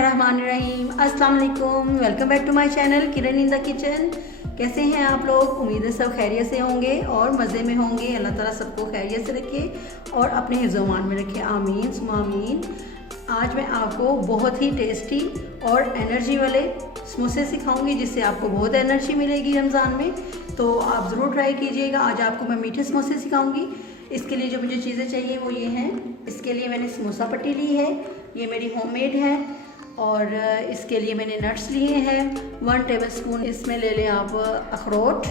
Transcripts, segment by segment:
बिस्मिल्लाहिर्रहमानिर्रहीम। अस्सलाम वालेकुम। Welcome back to my channel Kiran in the kitchen. कैसे हैं आप लोग? उम्मीद है सब खैरियत से होंगे और मज़े में होंगे। अल्लाह ताला सबको खैरियत से रखे और अपने हिफ्ज़-ओ-अमान में रखे। आमीन सुम्मा आमीन। आज मैं आपको बहुत ही टेस्टी और एनर्जी वाले समोसे सिखाऊंगी जिससे आपको बहुत एनर्जी मिलेगी रमज़ान में। तो आप ज़रूर ट्राई कीजिएगा। आज आपको मैं मीठे समोसे सिखाऊंगी। इसके लिए जो मुझे चीज़ें चाहिए वो ये हैं। इसके लिए मैंने समोसा पट्टी ली है, ये मेरी होममेड है। और इसके लिए मैंने नट्स लिए हैं। 1 टेबलस्पून इसमें ले लें आप अखरोट,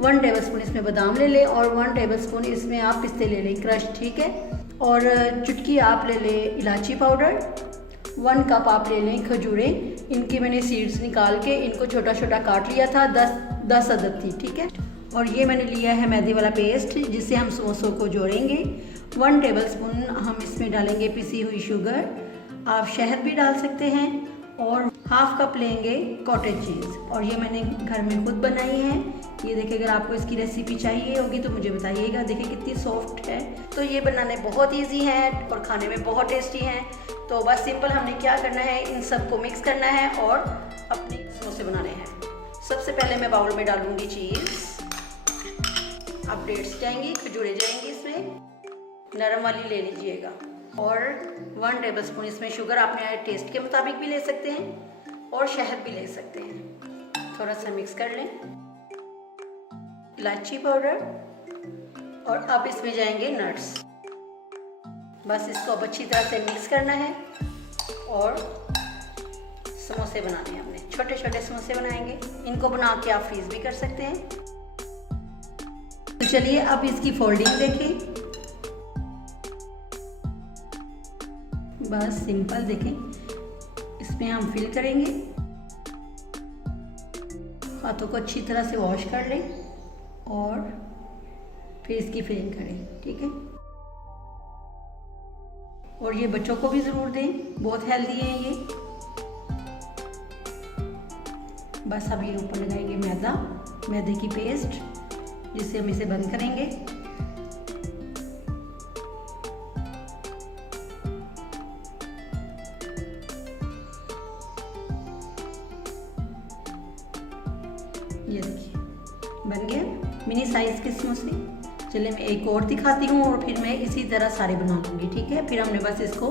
1 टेबलस्पून इसमें बादाम ले लें और 1 टेबलस्पून इसमें आप पिस्ते ले लें क्रश, ठीक है। और चुटकी आप ले लें इलायची पाउडर। 1 कप आप ले लें खजूरें। इनकी मैंने सीड्स निकाल के इनको छोटा छोटा काट लिया था, 10 अदद थी, ठीक है। और ये मैंने लिया है मैदे वाला पेस्ट जिससे हम समोसों को जोड़ेंगे। 1 टेबलस्पून हम इसमें डालेंगे पिसी हुई शुगर। आप शहद भी डाल सकते हैं। और हाफ कप लेंगे कॉटेज चीज़ और ये मैंने घर में खुद बनाई है। ये देखिए, अगर आपको इसकी रेसिपी चाहिए होगी तो मुझे बताइएगा। देखिए कितनी सॉफ्ट है। तो ये बनाने बहुत ईजी है और खाने में बहुत टेस्टी है। तो बस सिंपल हमने क्या करना है, इन सबको मिक्स करना है और अपने समोसे बनाने हैं। सबसे पहले मैं बाउल में डालूंगी चीज़। अब डेट्स जाएंगी, खजूरें जाएंगी, इसमें नरम वाली ले लीजिएगा। और 1 टेबलस्पून इसमें शुगर, आपने टेस्ट के मुताबिक भी ले सकते हैं और शहद भी ले सकते हैं। थोड़ा सा मिक्स कर लें, इलायची पाउडर। और अब इसमें जाएंगे नट्स। बस इसको अब अच्छी तरह से मिक्स करना है और समोसे बनाने हैं। हमने छोटे छोटे समोसे बनाएंगे। इनको बना के आप फ्रीज भी कर सकते हैं। तो चलिए अब इसकी फोल्डिंग देखें। बस सिंपल देखें, इसमें हम फिल करेंगे। हाथों को अच्छी तरह से वॉश कर लें और फिर इसकी फिलिंग करें, ठीक है। और ये बच्चों को भी ज़रूर दें, बहुत हेल्दी है ये। बस अब ये ऊपर लगाएंगे मैदे की पेस्ट जिससे हम इसे बंद करेंगे। ये देखिए बन गया मिनी साइज के समोसे। चलिए मैं एक और दिखाती हूँ और फिर मैं इसी तरह सारे बना लूँगी, ठीक है। फिर हमने बस इसको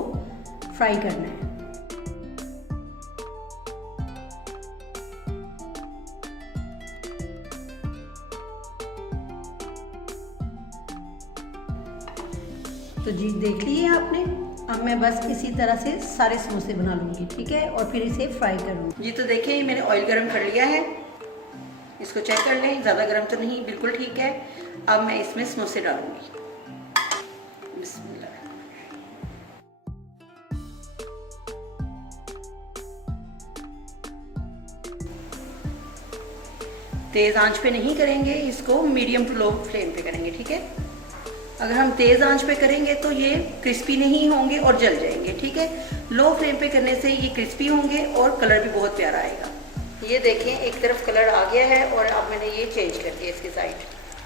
फ्राई करना है। तो जी देख लिए आपने। अब मैं बस इसी तरह से सारे समोसे बना लूँगी, ठीक है। और फिर इसे फ्राई करूँगी। जी तो देखिए मैंने ऑयल गरम कर लिया है। इसको चेक कर लें, ज़्यादा गर्म तो नहीं, बिल्कुल ठीक है। अब मैं इसमें समोसे डालूंगी। बिस्मिल्लाह। तेज़ आंच पे नहीं करेंगे इसको, मीडियम टू लो फ्लेम पे करेंगे, ठीक है। अगर हम तेज़ आंच पे करेंगे तो ये क्रिस्पी नहीं होंगे और जल जाएंगे, ठीक है। लो फ्लेम पे करने से ये क्रिस्पी होंगे और कलर भी बहुत प्यारा आएगा। ये देखें एक तरफ कलर आ गया है और अब मैंने ये चेंज कर दिया इसकी साइड।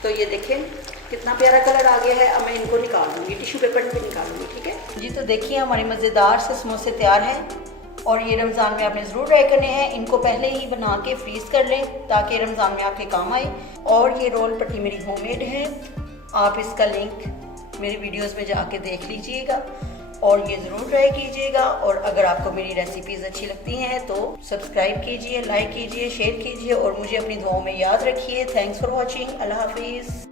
तो ये देखें कितना प्यारा कलर आ गया है। अब मैं इनको निकाल दूँगी, टिश्यू पेपर पे निकालूंगी, ठीक है जी। तो देखिए हमारे मज़ेदार से समोसे तैयार हैं और ये रमज़ान में आपने ज़रूर ट्राई करने हैं। इनको पहले ही बना के फ्रीज़ कर लें ताकि रमज़ान में आपके काम आए। और ये रोल पट्टी मेरी होममेड है। आप इसका लिंक मेरी वीडियोज़ में जाके देख लीजिएगा और ये ज़रूर ट्राई कीजिएगा। और अगर आपको मेरी रेसिपीज़ अच्छी लगती हैं तो सब्सक्राइब कीजिए, लाइक कीजिए, शेयर कीजिए और मुझे अपनी दुआओं में याद रखिए। Thanks for watching. अल्लाह हाफिज़।